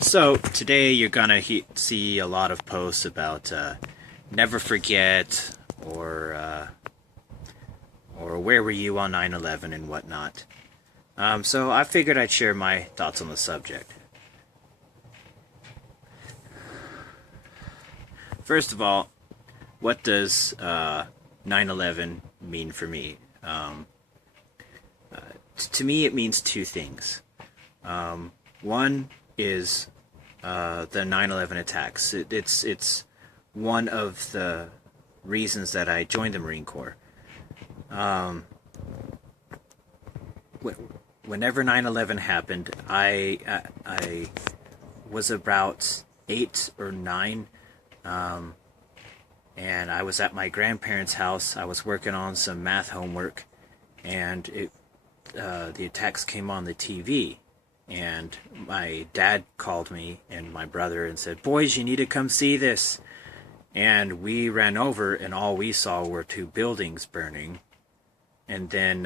So today you're gonna see a lot of posts about never forget or where were you on 9/11 and whatnot. So I figured I'd share my thoughts on the subject. First of all, what does 9/11 mean for me? To me, it means two things. One is the 9/11 attacks. It's one of the reasons that I joined the Marine Corps. Whenever 9/11 happened, I was about 8 or 9, and I was at my grandparents' house. I was working on some math homework, and the attacks came on the TV. And my dad called me and my brother and said, "Boys, you need to come see this." And we ran over, and all we saw were 2 buildings burning. And then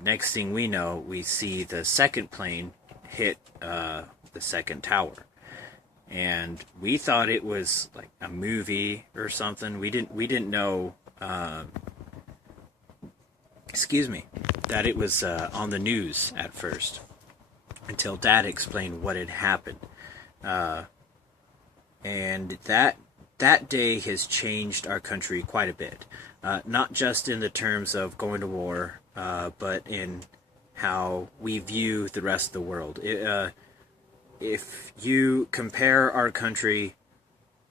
next thing we know, we see the second plane hit the second tower. And we thought it was like a movie or something. We didn't know, that it was on the news at first, until Dad explained what had happened. And that day has changed our country quite a bit. Not just in the terms of going to war, but in how we view the rest of the world. If you compare our country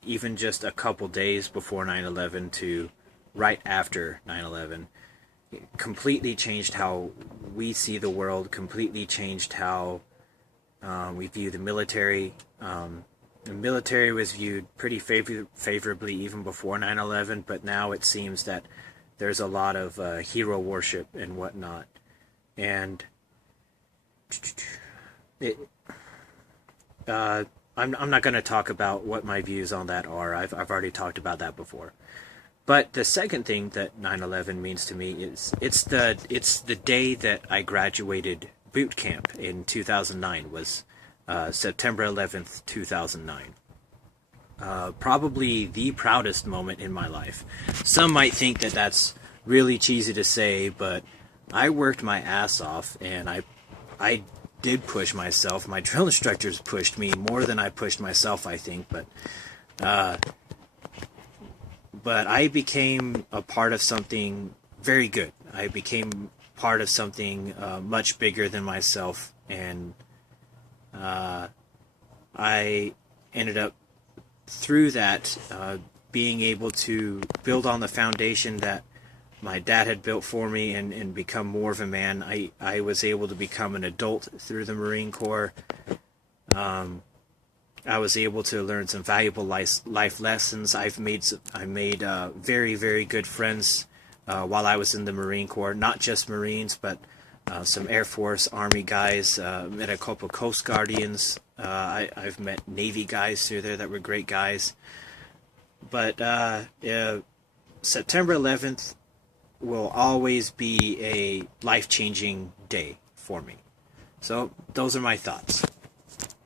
even just a couple days before 9/11 to right after 9/11, it completely changed how we see the world, completely changed how we view the military. The military was viewed pretty favorably even before 9/11, but now it seems that there's a lot of hero worship and whatnot. And I'm not going to talk about what my views on that are. I've already talked about that before. But the second thing that 9/11 means to me is it's the day that I graduated boot camp in 2009. Was September 11th, 2009. Probably the proudest moment in my life. Some might think that that's really cheesy to say, but I worked my ass off, and I did push myself. My drill instructors pushed me more than I pushed myself, I think, but I became a part of something very good. I became part of something much bigger than myself, and I ended up, through that, being able to build on the foundation that my dad had built for me and become more of a man. I was able to become an adult through the Marine Corps. I was able to learn some valuable life lessons. I made very, very good friends while I was in the Marine Corps. Not just Marines, but some Air Force, Army guys. Met a couple Coast Guardians. I've met Navy guys through there that were great guys. But September 11th will always be a life-changing day for me. So those are my thoughts.